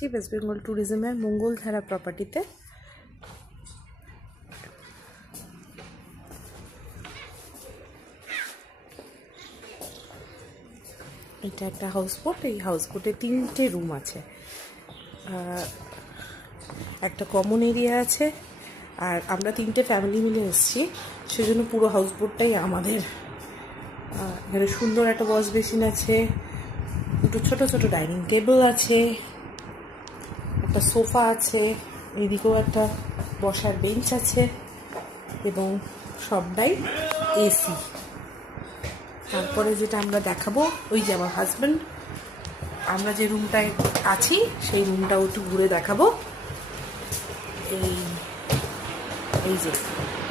এসেছি ওয়েস্ট বেঙ্গল ট্যুরিজমের মঙ্গলধারা প্রপার্টিতে। এটা একটা হাউসবোট। এই হাউসবোটে 3টে রুম আছে, একটা কমন এরিয়া আছে, আর আমরা 3টে ফ্যামিলি মিলে এসেছি, সেজন্য পুরো হাউসবোটটাই আমাদের। এখানে সুন্দর একটা ওয়াশ বেসিন আছে, দুটো ছোট ছোট ডাইনিং টেবিল আছে, একটা সোফা আছে, এদিকেও একটা বসার বেঞ্চ আছে, এবং সবটাই এসি। তারপরে যেটা আমরা দেখাবো, ওই যে আমার হাজব্যান্ড, আমরা যে রুমটায় আছি সেই রুমটাও একটু ঘুরে দেখাবো।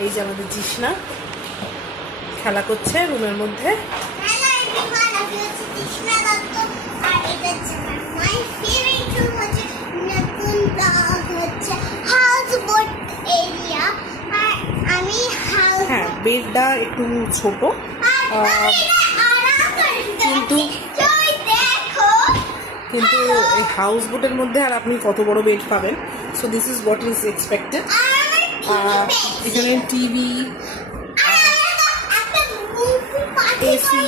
এই যে আমাদের জিষ্ণা খেলা করছে রুমের মধ্যে। হ্যাঁ, বেডটা একটু ছোট, কিন্তু এই হাউস বোটের মধ্যে আর আপনি কত বড় বেড পাবেন। So this is what is expected. এখানে টিভি, এসি,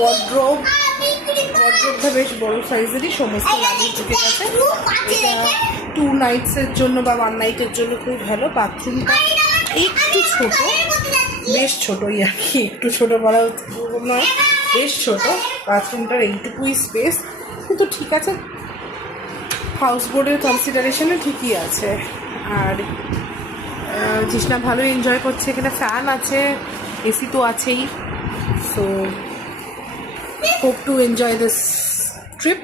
ওয়ার্ড্রোবটা বেশ বড় সাইজেরই, সমস্ত লাগেজ ঢুকে গেছে। এটা 2 নাইটসের জন্য বা 1 নাইটের জন্য খুব ভালো। বাথরুমটা একটু ছোট, বেশ ছোটই আর কি, একটু ছোট বলা নয়, বেশ ছোট। বাথরুমটার এইটুকুই স্পেস, কিন্তু ঠিক আছে, হাউস বোর্ডের কনসিডারেশনে ঠিকই আছে। আর জিষ্ণা ভালো এনজয় করছে। এখানে ফ্যান আছে, এসি তো আছেই। So hope to enjoy this trip.